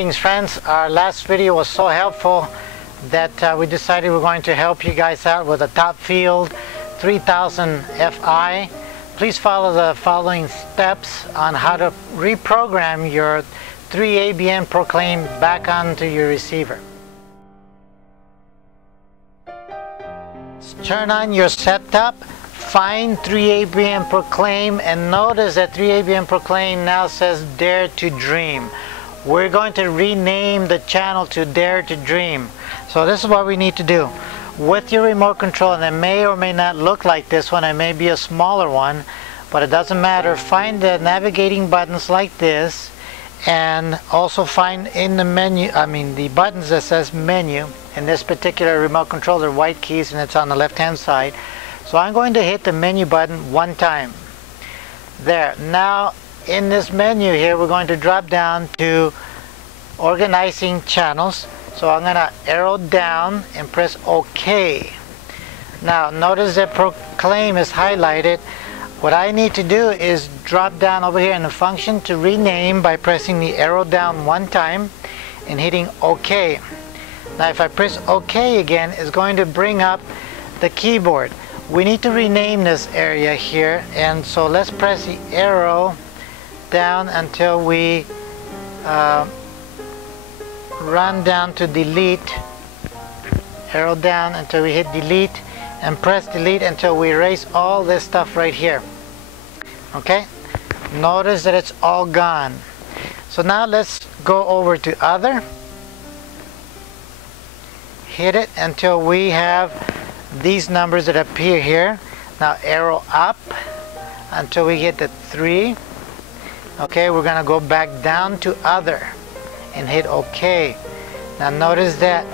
Greetings friends, our last video was so helpful that we decided we're going to help you guys out with a Topfield 3000 Fi. Please follow the following steps on how to reprogram your 3ABN Proclaim back onto your receiver. Turn on your setup, find 3ABN Proclaim, and notice that 3ABN Proclaim now says Dare to Dream. We're going to rename the channel to Dare to Dream. So this is what we need to do. With your remote control, and it may or may not look like this one, it may be a smaller one, but it doesn't matter. Find the navigating buttons like this, and also find in the menu, the buttons that says menu. In this particular remote control, they're white keys and it's on the left hand side. So I'm going to hit the menu button one time. There. Now in this menu here, we're going to drop down to organizing channels. So I'm going to arrow down and press OK. Now notice that Proclaim is highlighted. What I need to do is drop down over here in the function to rename by pressing the arrow down one time and hitting OK. Now if I press OK again, it's going to bring up the keyboard. We need to rename this area here, and so let's press the arrow down until we run down to delete. Arrow down until we hit delete, and press delete until we erase all this stuff right here. Okay, notice that it's all gone. So now let's go over to other, hit it until we have these numbers that appear here. Now arrow up until we get the 3. Okay, we're gonna go back down to other and hit OK. Now notice that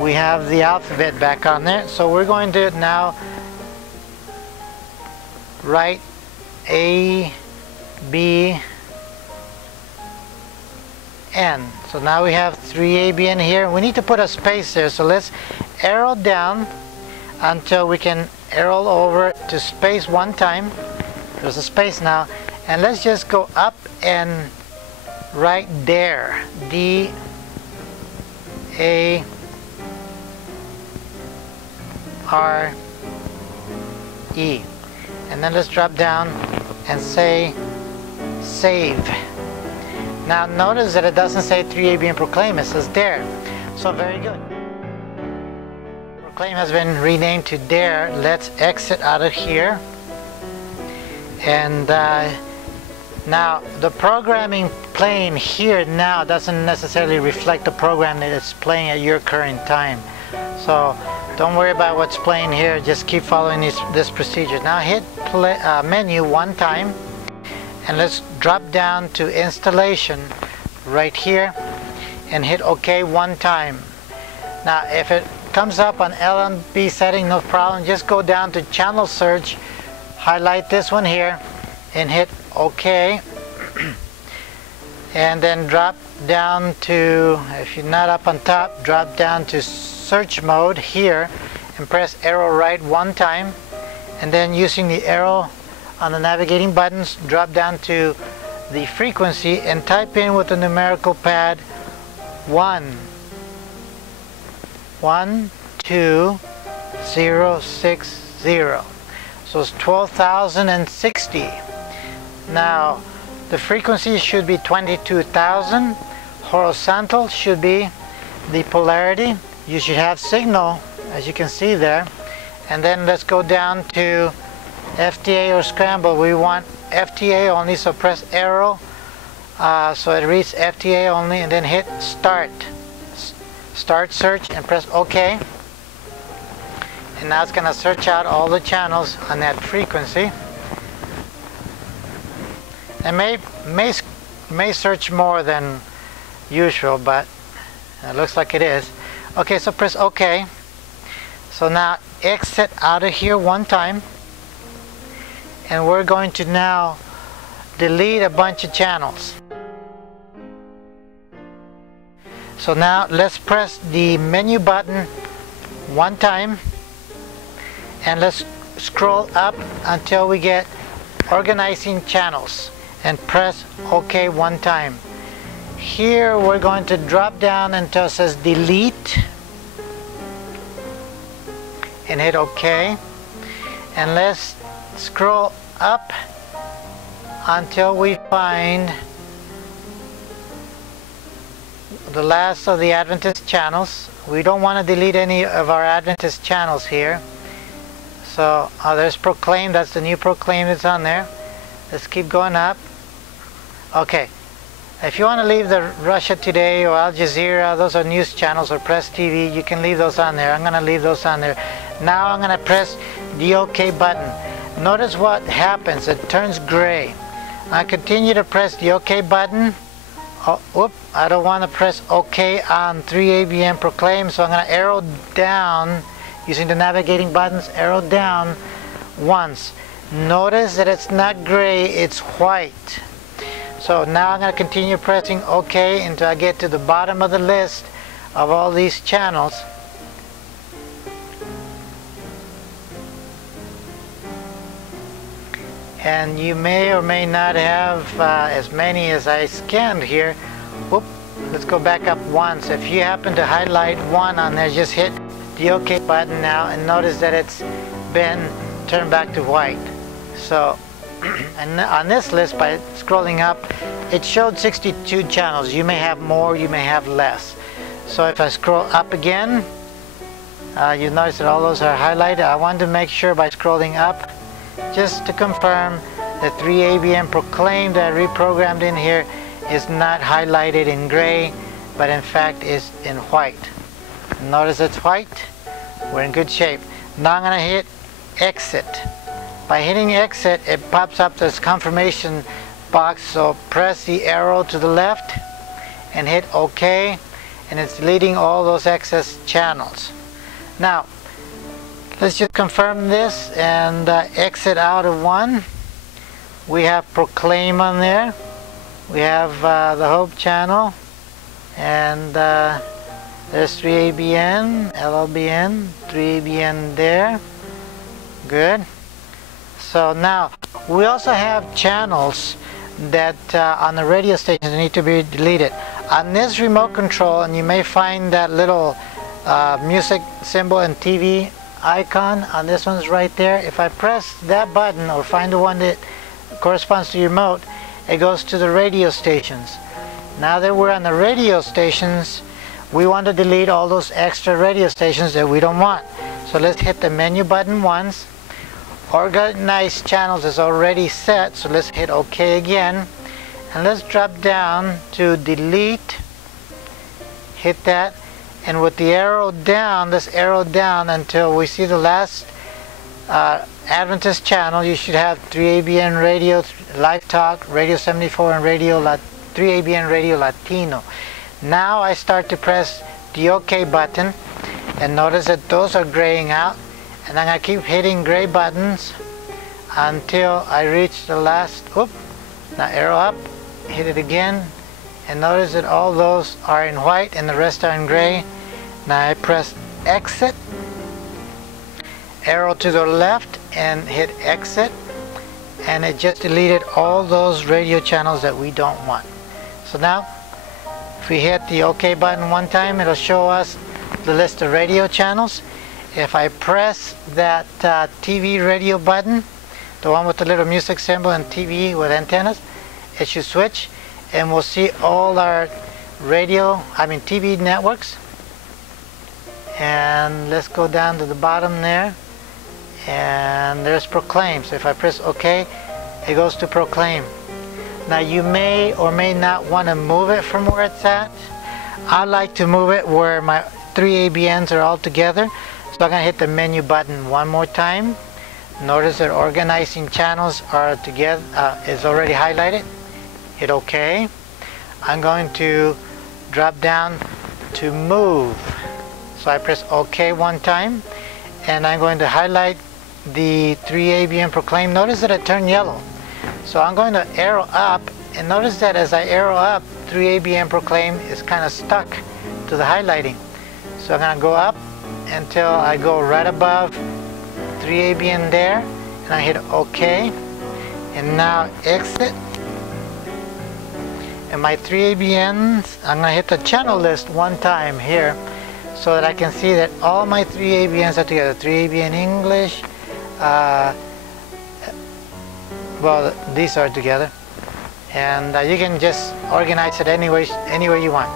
we have the alphabet back on there, so we're going to now write A, B, N. So now we have 3ABN here. We need to put a space there, so let's arrow down until we can arrow over to space one time. There's a space now, and let's just go up and write Dare, D-A-R-E, and then let's drop down and say save. Now notice that it doesn't say 3ABN Proclaim, it says Dare. So very good. Proclaim has been renamed to Dare. Let's exit out of here. And now the programming playing here now doesn't necessarily reflect the program that it's playing at your current time. So don't worry about what's playing here, just keep following this procedure. Now hit play, menu one time, and let's drop down to installation right here and hit OK one time. Now if it comes up on LNB setting, no problem, just go down to channel search, highlight this one here and hit OK, and then drop down to, if you're not up on top, drop down to search mode here and press arrow right one time, and then using the arrow on the navigating buttons, drop down to the frequency and type in with the numerical pad 12060. So it's 12,060. Now the frequency should be 22,000. Horizontal should be the polarity. You should have signal, as you can see there. And then let's go down to FTA or scramble. We want FTA only, so press arrow so it reads FTA only, and then hit start search and press OK. And now it's going to search out all the channels on that frequency. It may search more than usual, but it looks like it is. Okay, so press OK. So now exit out of here one time, and we're going to now delete a bunch of channels. So now let's press the menu button one time, and let's scroll up until we get organizing channels and press OK one time. Here we're going to drop down until it says delete and hit OK. And let's scroll up until we find the last of the Adventist channels. We don't want to delete any of our Adventist channels here. So there's Proclaim, that's the new Proclaim that's on there. Let's keep going up. Okay, if you want to leave the Russia Today or Al Jazeera, those are news channels, or Press TV, you can leave those on there. I'm going to leave those on there. Now I'm going to press the OK button. Notice what happens, it turns gray. I continue to press the OK button. Oh, whoop, I don't want to press OK on 3ABN Proclaim, so I'm going to arrow down using the navigating buttons, arrow down once. Notice that it's not gray, it's white. So now I'm going to continue pressing OK until I get to the bottom of the list of all these channels. And you may or may not have as many as I scanned here. Whoop, let's go back up once. If you happen to highlight one on there, just hit the OK button now and notice that it's been turned back to white. So and on this list, by scrolling up, it showed 62 channels. You may have more, you may have less. So if I scroll up again, you notice that all those are highlighted. I wanted to make sure by scrolling up, just to confirm that 3ABN Proclaim that I reprogrammed in here is not highlighted in gray, but in fact is in white. Notice it's white. We're in good shape. Now I'm going to hit exit. By hitting exit, it pops up this confirmation box, so press the arrow to the left and hit OK, and it's deleting all those excess channels. Now let's just confirm this and exit out of one. We have Proclaim on there. We have the Hope channel, and there's 3ABN, LLBN, 3ABN there. Good. So now we also have channels that on the radio stations need to be deleted. On this remote control, and you may find that little music symbol and TV icon on this one's right there. If I press that button or find the one that corresponds to your remote, it goes to the radio stations. Now that we're on the radio stations, we want to delete all those extra radio stations that we don't want. So let's hit the menu button once. Organize channels is already set, so let's hit OK again, and let's drop down to delete. Hit that, and with the arrow down, let's arrow down until we see the last Adventist channel. You should have 3ABN Radio, Live Talk, Radio 74, and 3ABN Radio Latino. Now I start to press the OK button, and notice that those are graying out, and I'm going to keep hitting gray buttons until I reach the last. Oop, now arrow up, hit it again, and notice that all those are in white and the rest are in gray. Now I press exit, arrow to the left and hit exit, and it just deleted all those radio channels that we don't want. So now if we hit the OK button one time, it'll show us the list of radio channels. If I press that TV radio button, the one with the little music symbol and TV with antennas, it should switch, and we'll see all our TV networks. And let's go down to the bottom there, and there's Proclaim. So if I press OK, it goes to Proclaim. Now you may or may not want to move it from where it's at. I like to move it where my 3 ABNs are all together. So I'm going to hit the menu button one more time. Notice that organizing channels are together, is already highlighted. Hit OK. I'm going to drop down to move. So I press OK one time, and I'm going to highlight the 3ABN Proclaim. Notice that it turned yellow. So I'm going to arrow up, and notice that as I arrow up, 3ABN Proclaim is kind of stuck to the highlighting. So I'm going to go up until I go right above 3ABN there, and I hit OK, and now exit, and my 3ABNs, I'm going to hit the channel list one time here so that I can see that all my 3ABNs are together. 3ABN English, well, these are together, and you can just organize it any way you want.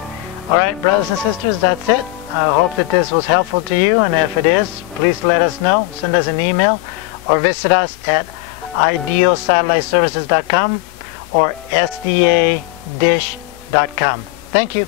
Alright, brothers and sisters, that's it. I hope that this was helpful to you, and if it is, please let us know. Send us an email or visit us at idealsatelliteservices.com or sdadish.com. Thank you.